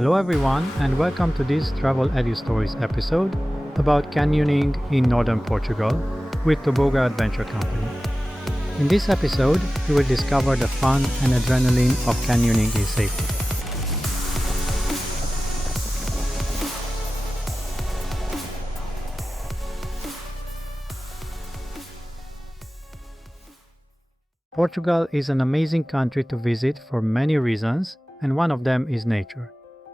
Hello everyone and welcome to this Travel EduStories episode about canyoning in Northern Portugal with Toboga Adventure Company. In this episode, you will discover the fun and adrenaline of canyoning in safety. Portugal is an amazing country to visit for many reasons, and one of them is nature.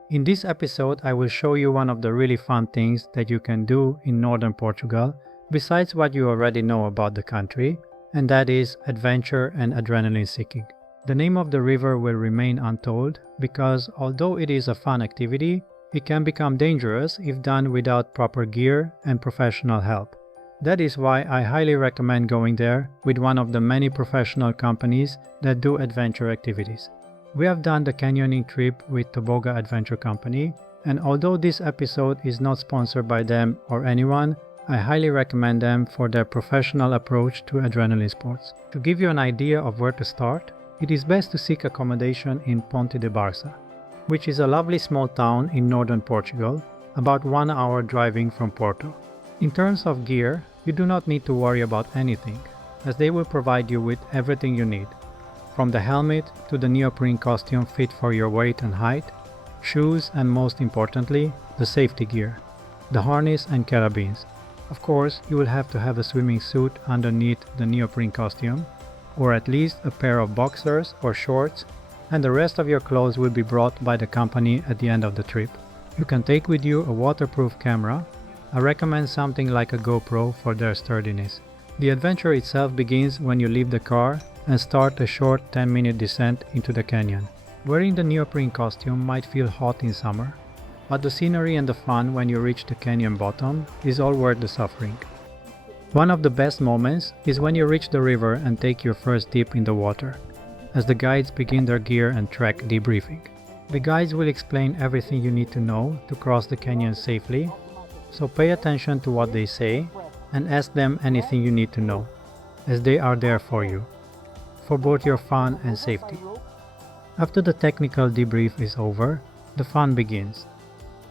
In this episode, I will show you one of the really fun things that you can do in Northern Portugal, besides what you already know about the country, and that is adventure and adrenaline seeking. The name of the river will remain untold because although it is a fun activity, it can become dangerous if done without proper gear and professional help. That is why I highly recommend going there with one of the many professional companies that do adventure activities. We have done the canyoning trip with Toboga Adventure Company, and although this episode is not sponsored by them or anyone, I highly recommend them for their professional approach to adrenaline sports. To give you an idea of where to start, it is best to seek accommodation in Ponte de Barça, which is a lovely small town in northern Portugal, about 1 hour driving from Porto. In terms of gear, you do not need to worry about anything, as they will provide you with everything you need, from the helmet to the neoprene costume fit for your weight and height, shoes and most importantly, the safety gear, the harness and carabines. Of course, you will have to have a swimming suit underneath the neoprene costume, or at least a pair of boxers or shorts, and the rest of your clothes will be brought by the company at the end of the trip. You can take with you a waterproof camera. I recommend something like a GoPro for their sturdiness. The adventure itself begins when you leave the car and start a short 10-minute descent into the canyon. Wearing the neoprene costume might feel hot in summer, but the scenery and the fun when you reach the canyon bottom is all worth the suffering. One of the best moments is when you reach the river and take your first dip in the water, as the guides begin their gear and trek debriefing. The guides will explain everything you need to know to cross the canyon safely, so pay attention to what they say and ask them anything you need to know, as they are there for you, for both your fun and safety. After the technical debrief is over, the fun begins.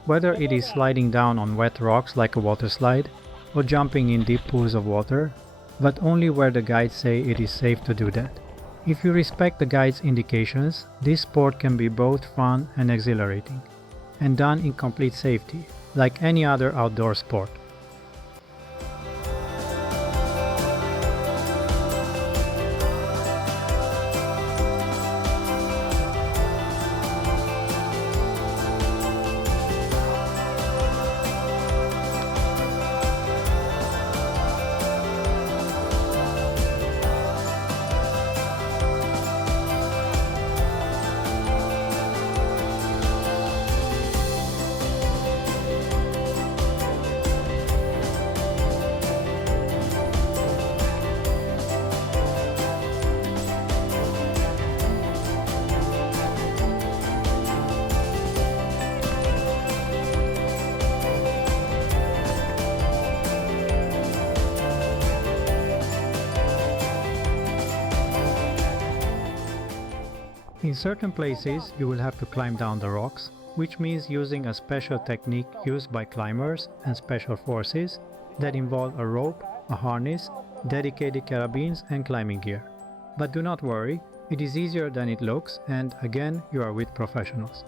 Whether it is sliding down on wet rocks like a water slide, or jumping in deep pools of water, but only where the guides say it is safe to do that. If you respect the guides' indications, this sport can be both fun and exhilarating, and done in complete safety, like any other outdoor sport. In certain places, you will have to climb down the rocks, which means using a special technique used by climbers and special forces that involve a rope, a harness, dedicated carabines and climbing gear. But do not worry, it is easier than it looks, and again, you are with professionals.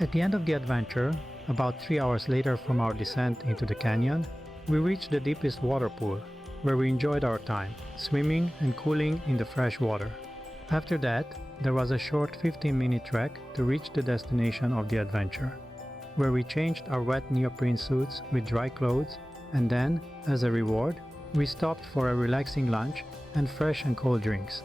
At the end of the adventure, about 3 hours later from our descent into the canyon, we reached the deepest water pool, where we enjoyed our time, swimming and cooling in the fresh water. After that, there was a short 15-minute trek to reach the destination of the adventure, where we changed our wet neoprene suits with dry clothes, and then, as a reward, we stopped for a relaxing lunch and fresh and cold drinks.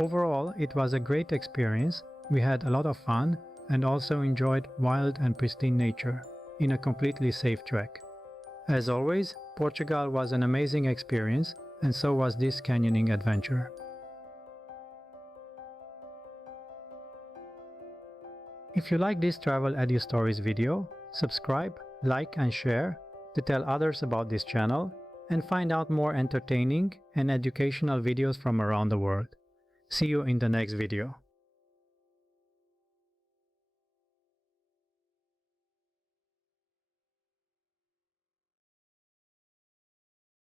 Overall, it was a great experience. We had a lot of fun and also enjoyed wild and pristine nature in a completely safe trek. As always, Portugal was an amazing experience, and so was this canyoning adventure. If you like this Travel EduStories video, subscribe, like and share to tell others about this channel and find out more entertaining and educational videos from around the world. See you in the next video.